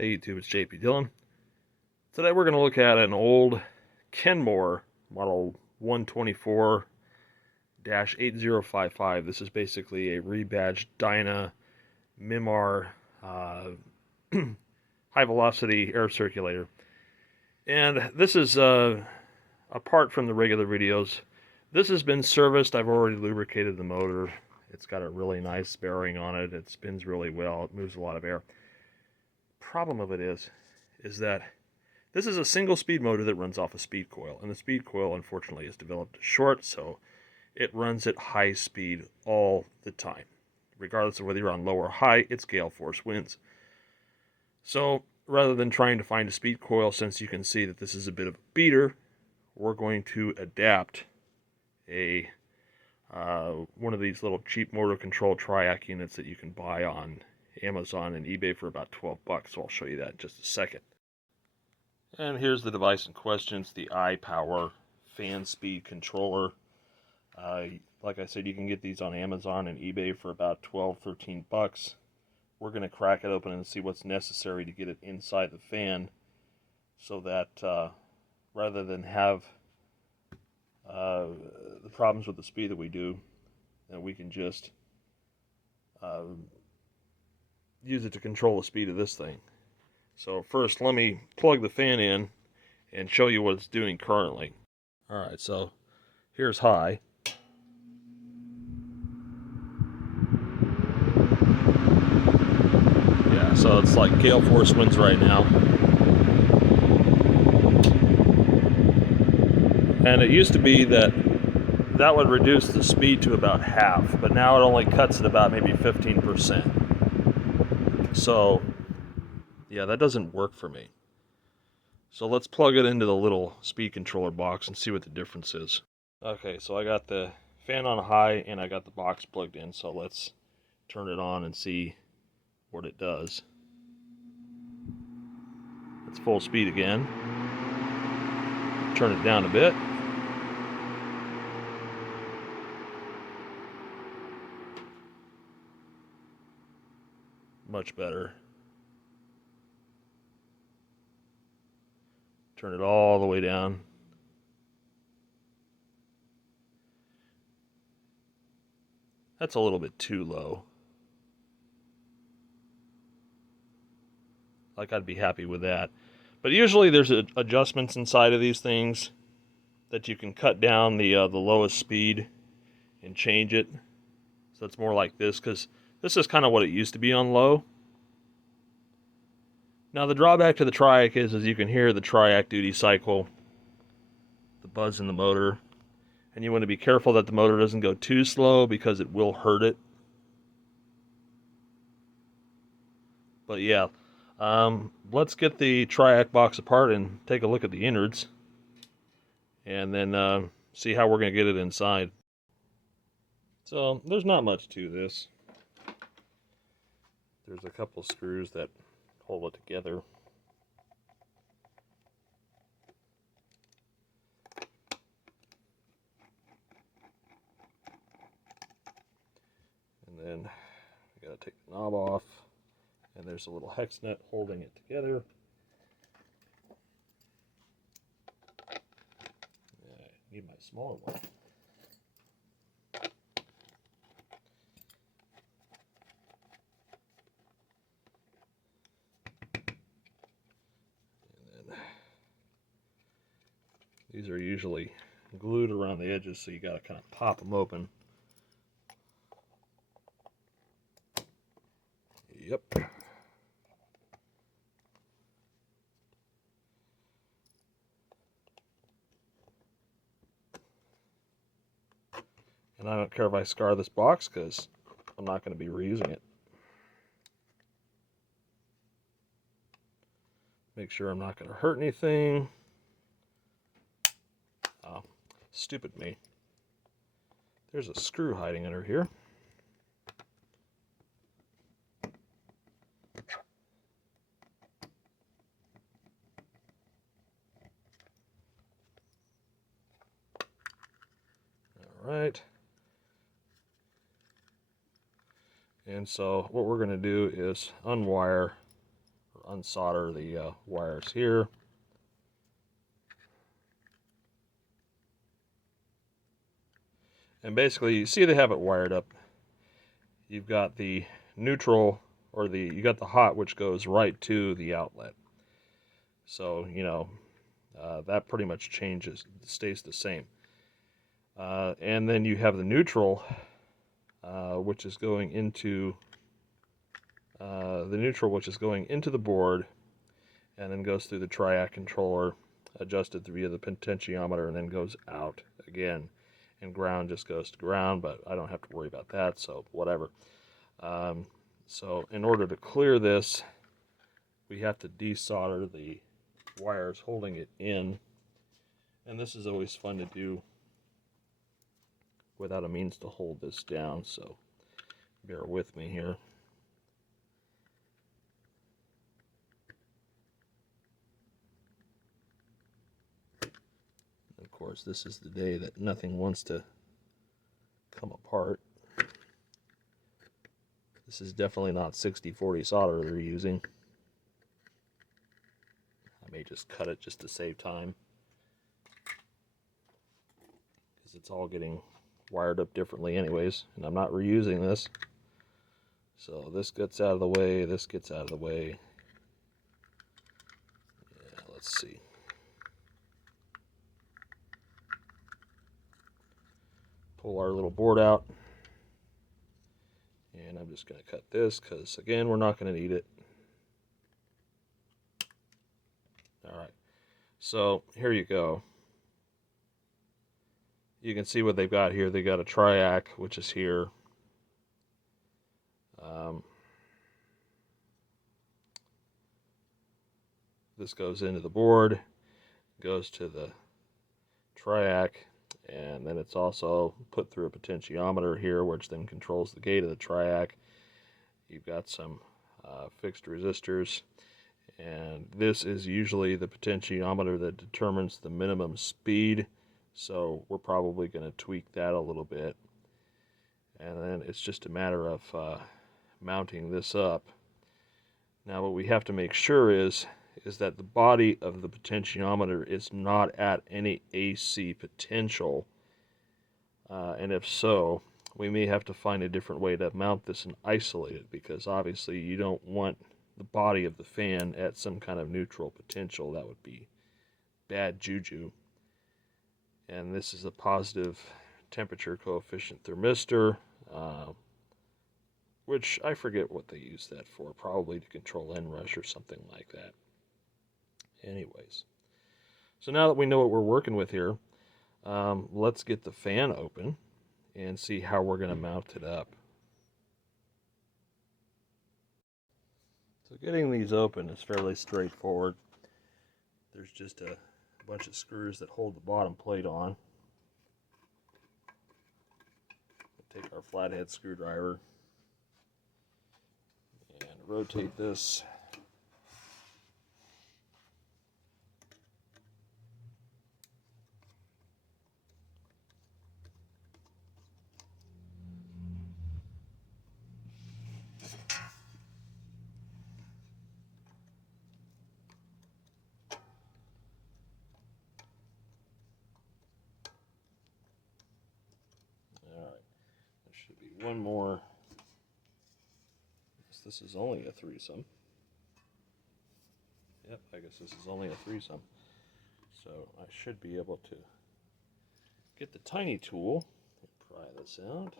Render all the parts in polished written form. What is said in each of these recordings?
Hey YouTube, it's JP Dillon. Today we're going to look at an old Kenmore model 124-8055. This is basically a rebadged Dyna Mimar high velocity air circulator. And this is apart from the regular videos. This has been serviced. I've already lubricated the motor. It's got a really nice bearing on it. It spins really well. It moves a lot of air. Problem of it is that this is a single speed motor that runs off a speed coil, and the speed coil unfortunately is developed short, so it runs at high speed all the time. Regardless of whether you're on low or high, it's gale force winds. So rather than trying to find a speed coil, since you can see that this is a bit of a beater, we're going to adapt a one of these little cheap motor control Triac units that you can buy on Amazon and eBay for about 12 bucks. So I'll show you that in just a second. And here's the device in question. It's the iPower fan speed controller. Like I said, you can get these on Amazon and eBay for about 12, 13 bucks. We're going to crack it open and see what's necessary to get it inside the fan, so that rather than have the problems with the speed that we do, that we can just use it to control the speed of this thing. So first, let me plug the fan in and show you what it's doing currently. Alright, so here's high. Yeah, so it's like gale force winds right now. And it used to be that would reduce the speed to about half, but now it only cuts at about maybe 15%. So yeah, that doesn't work for me. So let's plug it into the little speed controller box and see what the difference is. Okay, so I got the fan on high and I got the box plugged in, so let's turn it on and see what it does. It's full speed again. Turn it down a bit. Much better. Turn it all the way down. That's a little bit too low. Like, I'd be happy with that. But usually there's adjustments inside of these things that you can cut down the lowest speed and change it. So it's more like this, because this is kind of what it used to be on low. Now the drawback to the Triac is you can hear the Triac duty cycle, the buzz in the motor, and you want to be careful that the motor doesn't go too slow because it will hurt it. But yeah, let's get the Triac box apart and take a look at the innards, and then see how we're going to get it inside. So there's not much to this. There's a couple screws that hold it together. And then we got to take the knob off, and there's a little hex nut holding it together. I need my smaller one. These are usually glued around the edges, so you got to kind of pop them open. Yep. And I don't care if I scar this box, because I'm not going to be reusing it. Make sure I'm not going to hurt anything. Oh, stupid me. There's a screw hiding under here. All right. And so what we're going to do is unwire, or unsolder the wires here. And basically, you see they have it wired up. You've got the neutral, or you got the hot, which goes right to the outlet. So, you know, that pretty much changes, stays the same. And then you have the neutral, which is going into the board, and then goes through the Triac controller, adjusted via the potentiometer, and then goes out again. And ground just goes to ground, but I don't have to worry about that, so whatever. So in order to clear this, we have to desolder the wires holding it in, and this is always fun to do without a means to hold this down, so bear with me here. Of course, this is the day that nothing wants to come apart. This is definitely not 60-40 solder they're using. I may just cut it just to save time, because it's all getting wired up differently anyways, and I'm not reusing this. So this gets out of the way, this gets out of the way. Yeah, let's see. Pull our little board out. And I'm just going to cut this because, again, we're not going to need it. Alright, so here you go. You can see what they've got here. They got a Triac, which is here. This goes into the board, goes to the Triac, and then it's also put through a potentiometer here, which then controls the gate of the Triac. You've got some fixed resistors, and this is usually the potentiometer that determines the minimum speed, so we're probably going to tweak that a little bit. And then it's just a matter of mounting this up. Now what we have to make sure is that the body of the potentiometer is not at any AC potential, and if so, we may have to find a different way to mount this and isolate it, because obviously you don't want the body of the fan at some kind of neutral potential. That would be bad juju. And this is a positive temperature coefficient thermistor, which I forget what they use that for, probably to control inrush or something like that. Anyways, so now that we know what we're working with here, let's get the fan open and see how we're going to mount it up. So getting these open is fairly straightforward. There's just a bunch of screws that hold the bottom plate on. We'll take our flathead screwdriver and rotate this. One more. This is only a threesome. Yep, I guess this is only a threesome. So I should be able to get the tiny tool and pry this out.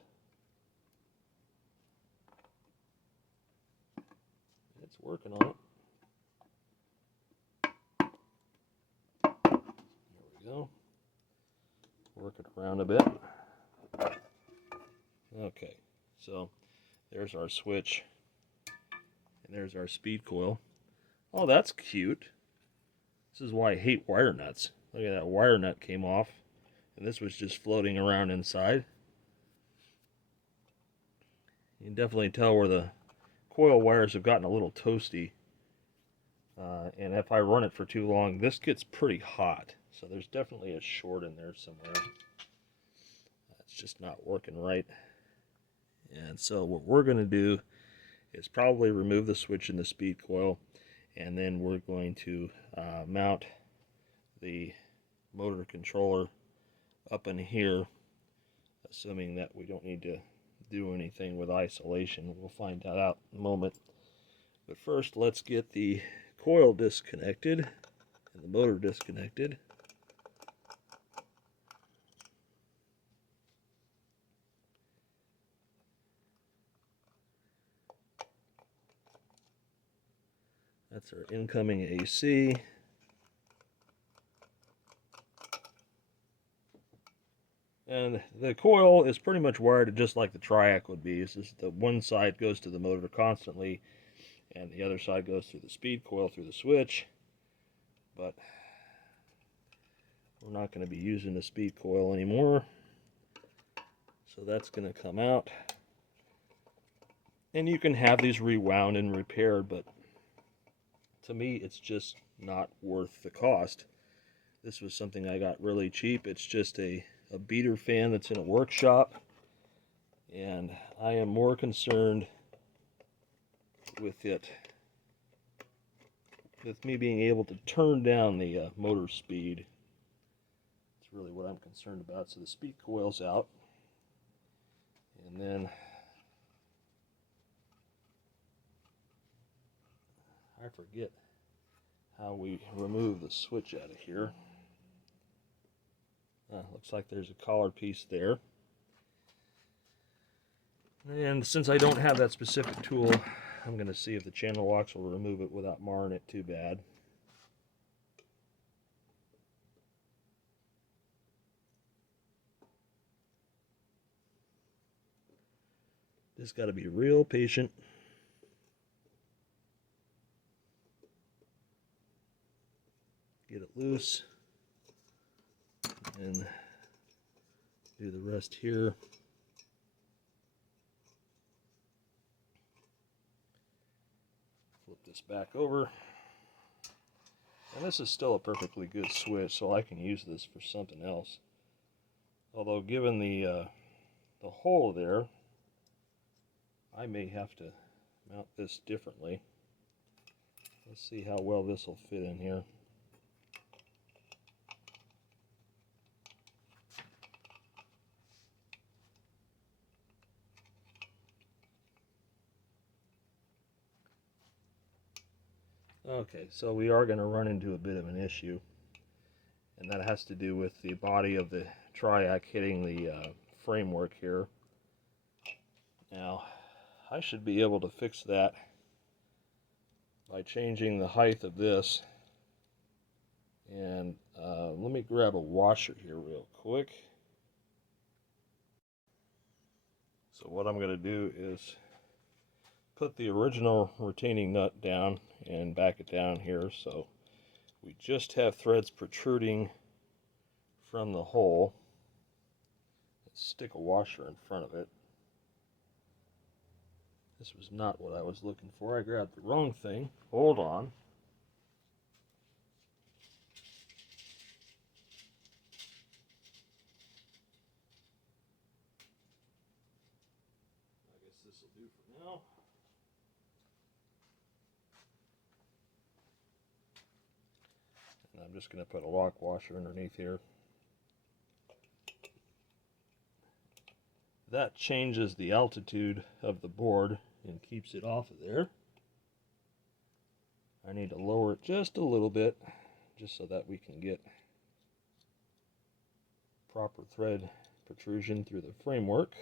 It's working on it. There we go. Work it around a bit. Okay, so there's our switch, and there's our speed coil. Oh, that's cute. This is why I hate wire nuts. Look at that, wire nut came off, and this was just floating around inside. You can definitely tell where the coil wires have gotten a little toasty, and if I run it for too long, this gets pretty hot. So there's definitely a short in there somewhere. It's just not working right. And so what we're going to do is probably remove the switch in the speed coil and then we're going to mount the motor controller up in here, assuming that we don't need to do anything with isolation. We'll find that out in a moment. But first, let's get the coil disconnected and the motor disconnected. That's our incoming AC. And the coil is pretty much wired just like the Triac would be. It's just the one side goes to the motor constantly, and the other side goes through the speed coil through the switch. But we're not going to be using the speed coil anymore, so that's going to come out. And you can have these rewound and repaired, but to me it's just not worth the cost. This was something I got really cheap. It's just a beater fan that's in a workshop, and I am more concerned with me being able to turn down the motor speed. That's really what I'm concerned about. So the speed coil's out, and then I forget how we remove the switch out of here. Looks like there's a collar piece there. And since I don't have that specific tool, I'm going to see if the channel locks will remove it without marring it too bad. Just got to be real patient. Get it loose. And do the rest here. Flip this back over. And this is still a perfectly good switch, so I can use this for something else. Although given the hole there, I may have to mount this differently. Let's see how well this will fit in here. Okay, so we are going to run into a bit of an issue, and that has to do with the body of the Triac hitting the framework here. Now, I should be able to fix that by changing the height of this. And let me grab a washer here real quick. So what I'm going to do is put the original retaining nut down and back it down here, so we just have threads protruding from the hole. Let's stick a washer in front of it. This was not what I was looking for. I grabbed the wrong thing. Hold on. I guess this will do for now. And I'm just going to put a lock washer underneath here. That changes the altitude of the board and keeps it off of there. I need to lower it just a little bit, just so that we can get proper thread protrusion through the framework.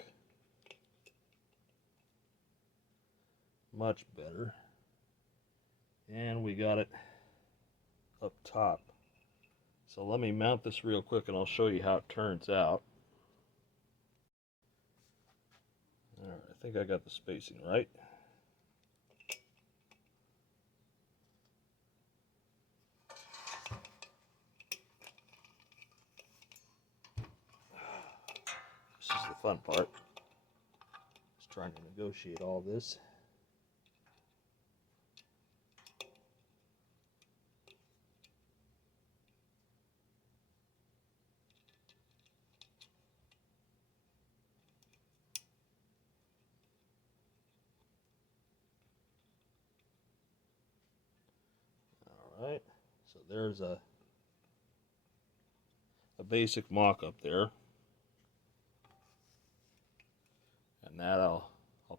Much better. And we got it up top. So let me mount this real quick and I'll show you how it turns out. Alright, I think I got the spacing right. This is the fun part. Just trying to negotiate all this. So there's a basic mock-up there. And that I'll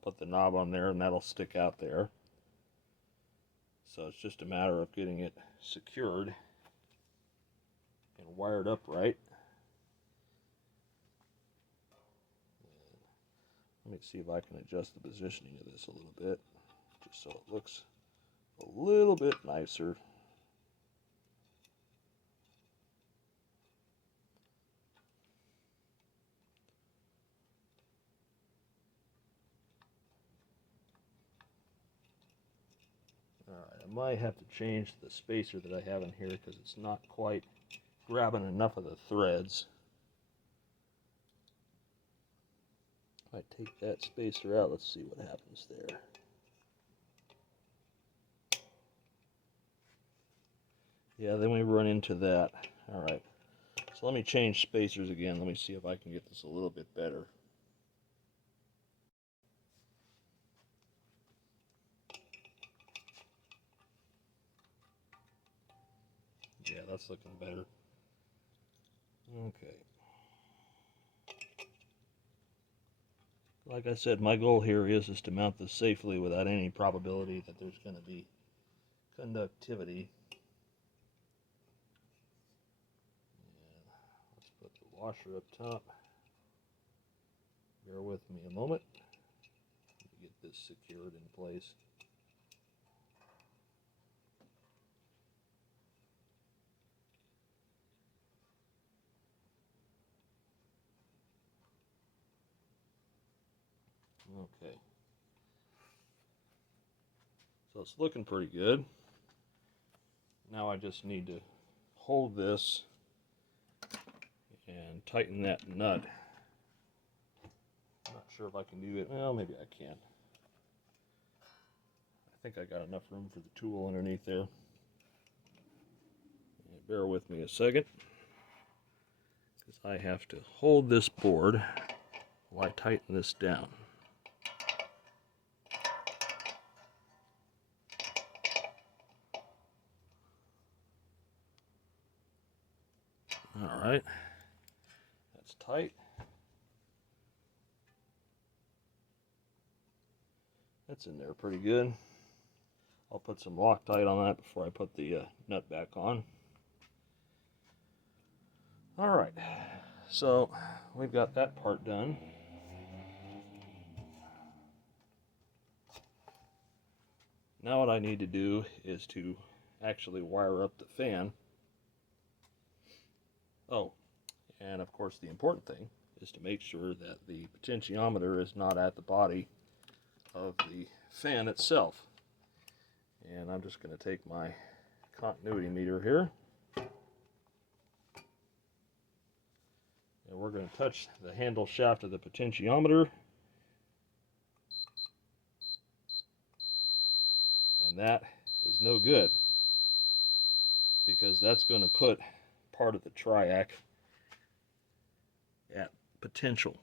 put the knob on there, and that'll stick out there. So it's just a matter of getting it secured and wired up right. Let me see if I can adjust the positioning of this a little bit, just so it looks a little bit nicer. Alright, I might have to change the spacer that I have in here because it's not quite grabbing enough of the threads. If I take that spacer out, let's see what happens there. Yeah, then we run into that. Alright, so let me change spacers again. Let me see if I can get this a little bit better. Yeah, that's looking better. Okay. Like I said, my goal here is to mount this safely without any probability that there's going to be conductivity. And let's put the washer up top. Bear with me a moment. Let me get this secured in place. Okay. So it's looking pretty good. Now I just need to hold this and tighten that nut. I'm not sure if I can do it. Well, maybe I can. I think I got enough room for the tool underneath there. And bear with me a second, because I have to hold this board while I tighten this down. All right, that's tight. That's in there pretty good. I'll put some Loctite on that before I put the nut back on. All right, so we've got that part done. Now what I need to do is to actually wire up the fan. Oh, and of course the important thing is to make sure that the potentiometer is not at the body of the fan itself. And I'm just going to take my continuity meter here, and we're going to touch the handle shaft of the potentiometer, and that is no good, because that's going to put part of the Triac at potential.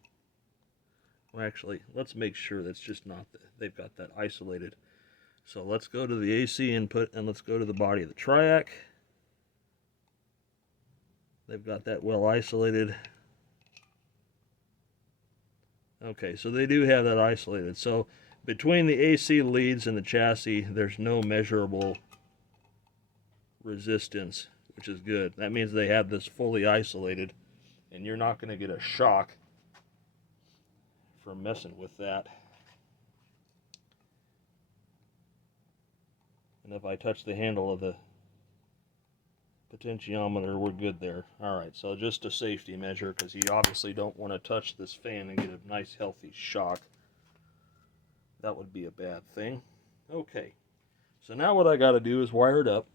Well, actually, let's make sure that's just not they've got that isolated. So let's go to the AC input and let's go to the body of the Triac. They've got that well isolated. Okay, so they do have that isolated. So between the AC leads and the chassis, there's no measurable resistance, which is good. That means they have this fully isolated, and you're not going to get a shock from messing with that. And if I touch the handle of the potentiometer, we're good there. Alright, so just a safety measure, because you obviously don't want to touch this fan and get a nice healthy shock. That would be a bad thing. Okay, so now what I got to do is wire it up.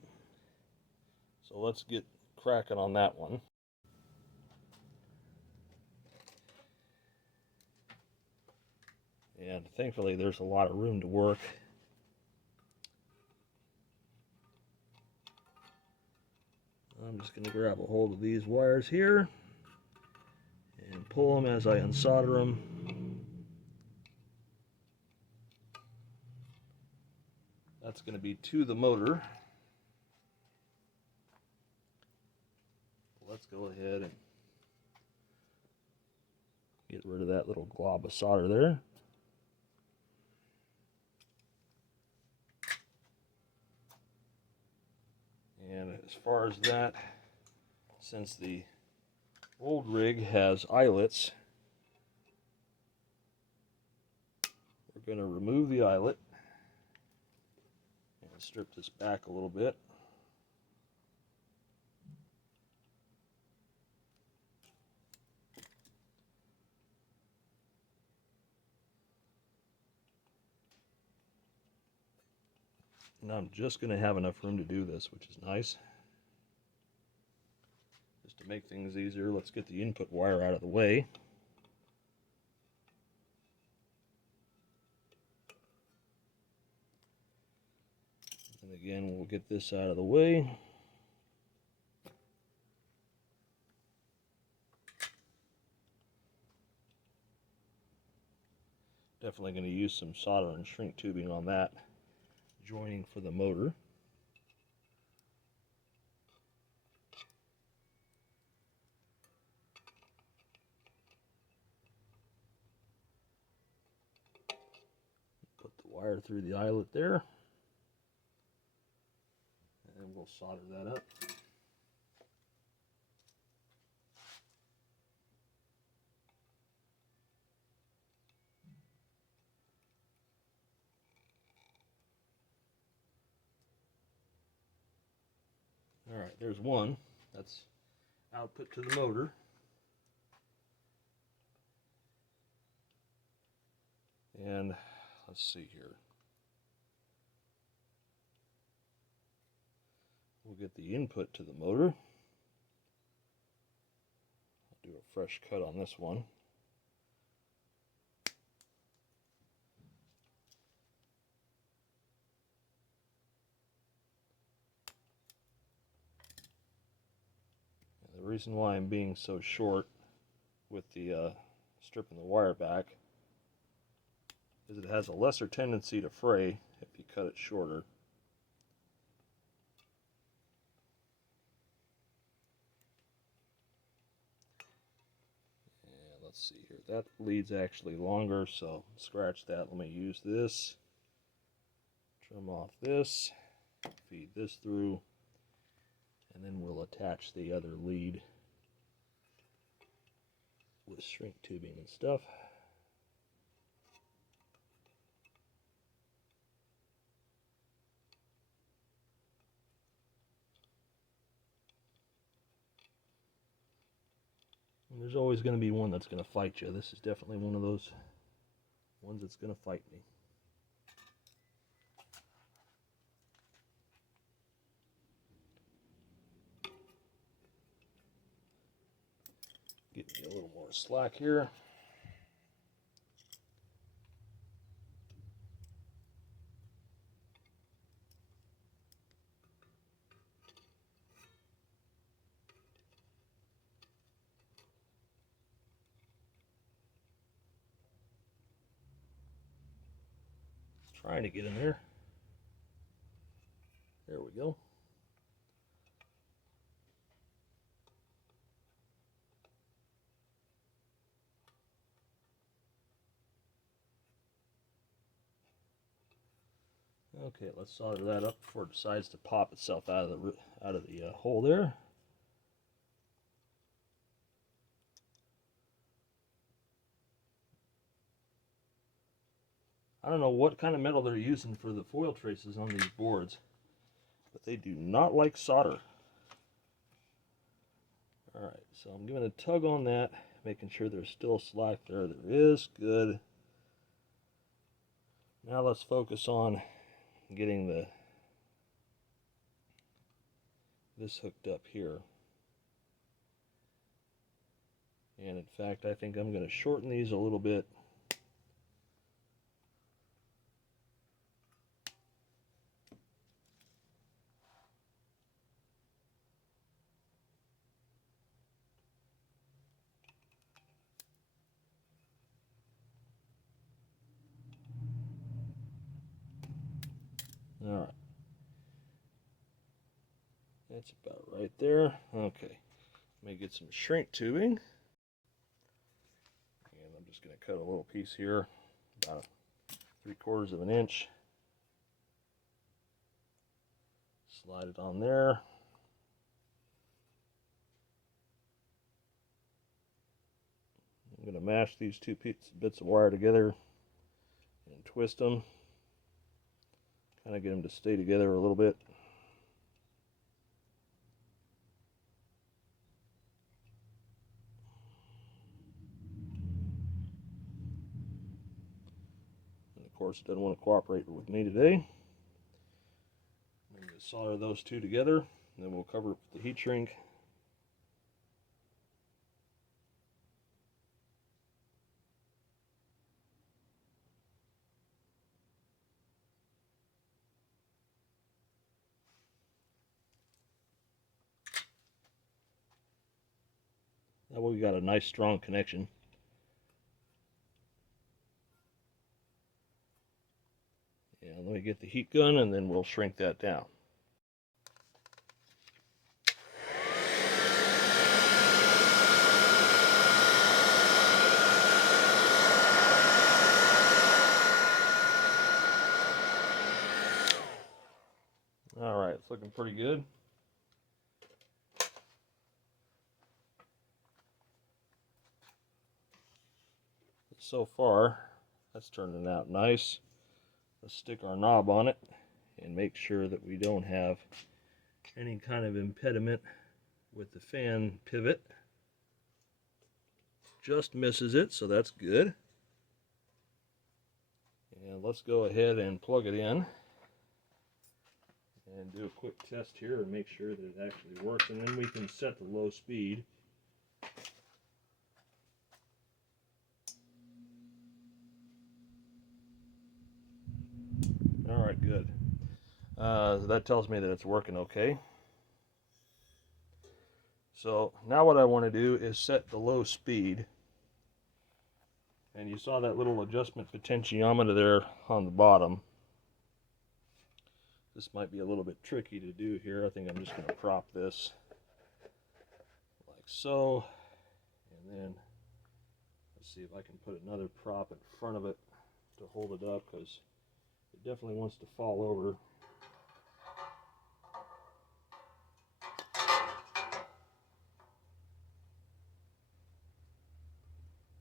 So let's get cracking on that one. And thankfully there's a lot of room to work. I'm just going to grab a hold of these wires here and pull them as I unsolder them. That's going to be to the motor. let's go ahead and get rid of that little glob of solder there. And as far as that, since the old rig has eyelets, we're going to remove the eyelet and strip this back a little bit. And I'm just going to have enough room to do this, which is nice. Just to make things easier, let's get the input wire out of the way. And again, we'll get this out of the way. Definitely going to use some solder and shrink tubing on that joining for the motor. Put the wire through the eyelet there, and we'll solder that up. Alright, there's one. That's output to the motor. And let's see here. We'll get the input to the motor. I'll do a fresh cut on this one. The reason why I'm being so short with the stripping the wire back is it has a lesser tendency to fray if you cut it shorter. And let's see here, that lead's actually longer, so scratch that. Let me use this, trim off this, feed this through, and then we'll attach the other lead with shrink tubing and stuff. And there's always going to be one that's going to fight you. This is definitely one of those ones that's going to fight me. Give me a little more slack here. Trying to get in there. There we go. Okay, let's solder that up before it decides to pop itself out of the hole there. I don't know what kind of metal they're using for the foil traces on these boards, but they do not like solder. Alright, so I'm giving a tug on that, making sure there's still slack there. There is. Good. Now let's focus on getting this hooked up here. And in fact, I think I'm going to shorten these a little bit. All right. That's about right there. Okay. Let me get some shrink tubing. And I'm just going to cut a little piece here, about 3/4 of an inch. Slide it on there. I'm going to mash these two bits of wire together and twist them. Kind of get them to stay together a little bit. And of course, it doesn't want to cooperate with me today. I'm going to solder those two together, and then we'll cover it with the heat shrink. That way we got a nice strong connection. And let me get the heat gun and then we'll shrink that down. Alright, it's looking pretty good. So far, that's turning out nice. Let's stick our knob on it and make sure that we don't have any kind of impediment with the fan pivot. Just misses it, so that's good. And let's go ahead and plug it in and do a quick test here and make sure that it actually works, and then we can set the low speed. Alright, good. That tells me that it's working okay. So now what I want to do is set the low speed. And you saw that little adjustment potentiometer there on the bottom. This might be a little bit tricky to do here. I think I'm just going to prop this like so. And then let's see if I can put another prop in front of it to hold it up, because it definitely wants to fall over.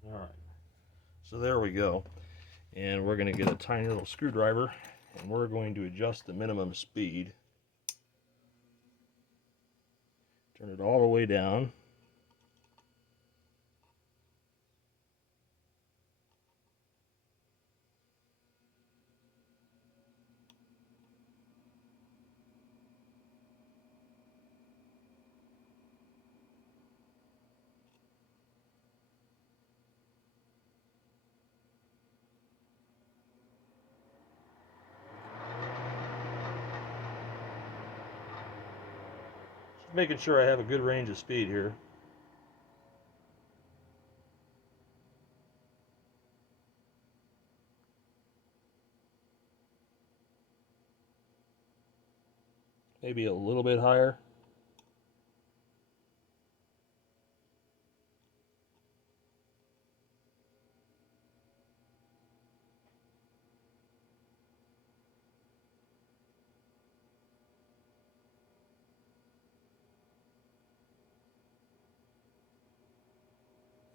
Alright, so there we go. And we're going to get a tiny little screwdriver and we're going to adjust the minimum speed. Turn it all the way down. Making sure I have a good range of speed here. Maybe a little bit higher.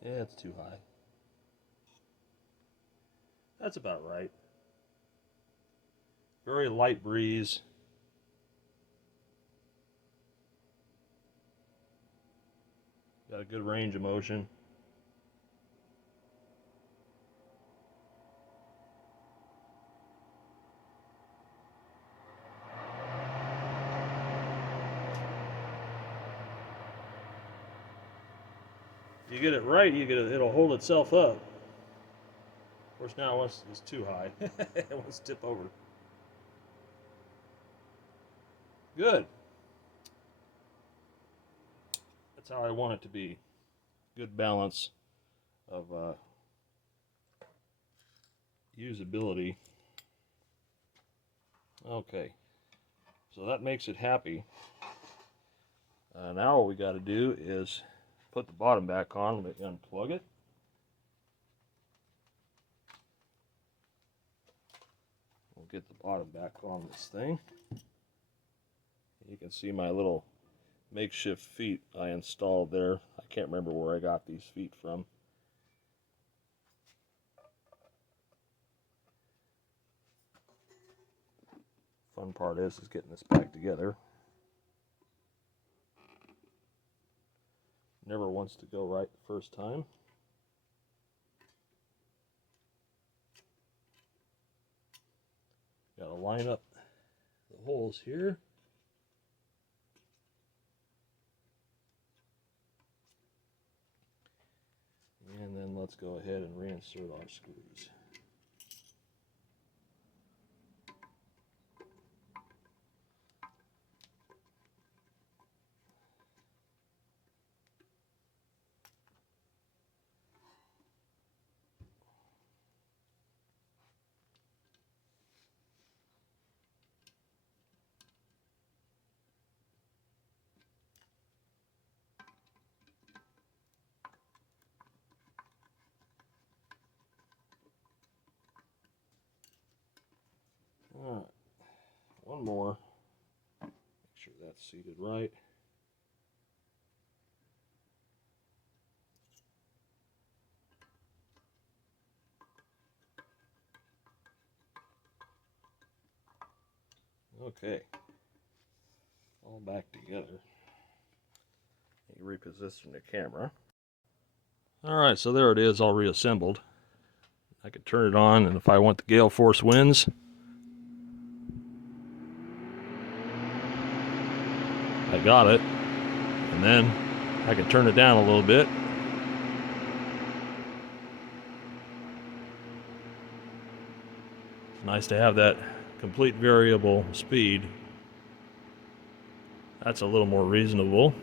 Yeah, it's too high. That's about right. Very light breeze. Got a good range of motion. You get it right, it'll hold itself up. Of course, now it's too high. It wants to tip over. Good. That's how I want it to be. Good balance of usability. Okay, so that makes it happy. Now what we got to do is put the bottom back on, let me unplug it. We'll get the bottom back on this thing. You can see my little makeshift feet I installed there. I can't remember where I got these feet from. Fun part is getting this back together. Never wants to go right the first time. Got to line up the holes here. And then let's go ahead and reinsert our screws. Alright, one more. Make sure that's seated right. Okay, all back together. You reposition the camera. Alright, so there it is, all reassembled. I could turn it on, and if I want the gale force winds, I got it. And then I can turn it down a little bit. It's nice to have that complete variable speed. That's a little more reasonable.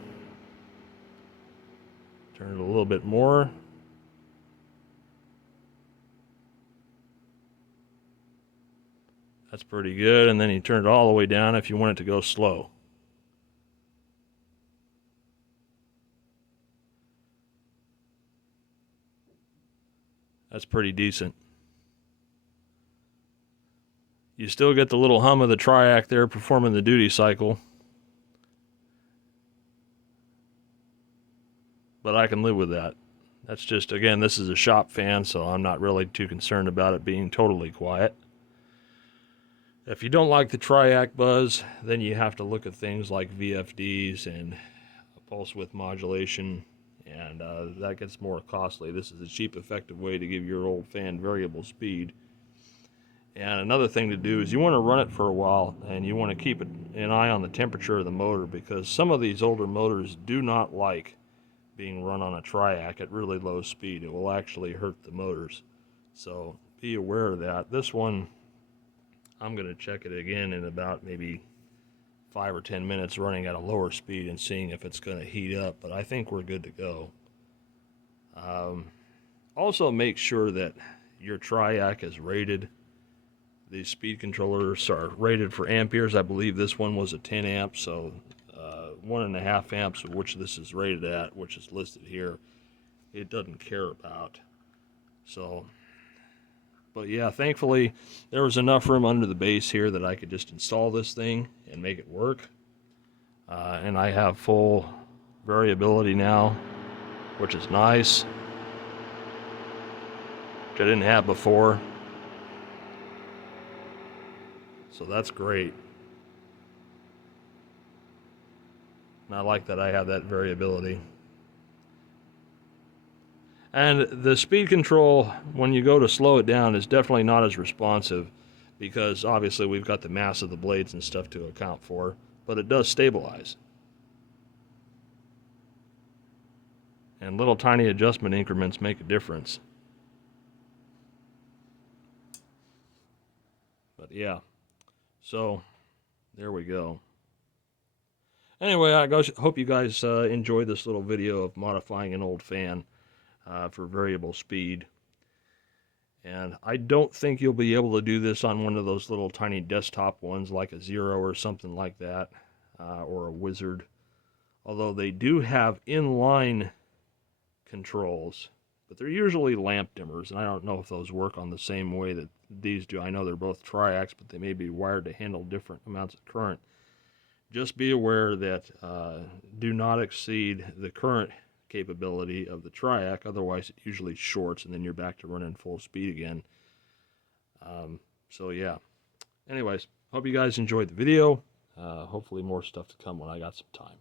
Turn it a little bit more. That's pretty good. And then you turn it all the way down if you want it to go slow. That's pretty decent. You still get the little hum of the Triac there performing the duty cycle. But I can live with that. That's just, again, this is a shop fan, so I'm not really too concerned about it being totally quiet. If you don't like the Triac buzz, then you have to look at things like VFDs and pulse width modulation, and that gets more costly. This is a cheap, effective way to give your old fan variable speed. And another thing to do is you want to run it for a while, and you want to keep an eye on the temperature of the motor, because some of these older motors do not like being run on a Triac at really low speed. It will actually hurt the motors. So be aware of that. This one, I'm going to check it again in about maybe 5 or 10 minutes running at a lower speed and seeing if it's going to heat up, but I think we're good to go. Also make sure that your Triac is rated. These speed controllers are rated for amperes. I believe this one was a 10 amp, so 1.5 amps, which this is rated at, which is listed here, it doesn't care about. So, but yeah, thankfully there was enough room under the base here that I could just install this thing and make it work. And I have full variability now, which is nice, which I didn't have before. So that's great. And I like that I have that variability. And the speed control, when you go to slow it down, is definitely not as responsive, because obviously we've got the mass of the blades and stuff to account for, but it does stabilize. And little tiny adjustment increments make a difference. But yeah, so there we go. Anyway, I hope you guys enjoyed this little video of modifying an old fan for variable speed. And I don't think you'll be able to do this on one of those little tiny desktop ones like a Zero or something like that, or a Wizard. Although they do have inline controls, but they're usually lamp dimmers, and I don't know if those work on the same way that these do. I know they're both Triacs, but they may be wired to handle different amounts of current. Just be aware that do not exceed the current capability of the Triac, otherwise it usually shorts and then you're back to running full speed again. So yeah, anyways, hope you guys enjoyed the video. Hopefully more stuff to come when I got some time.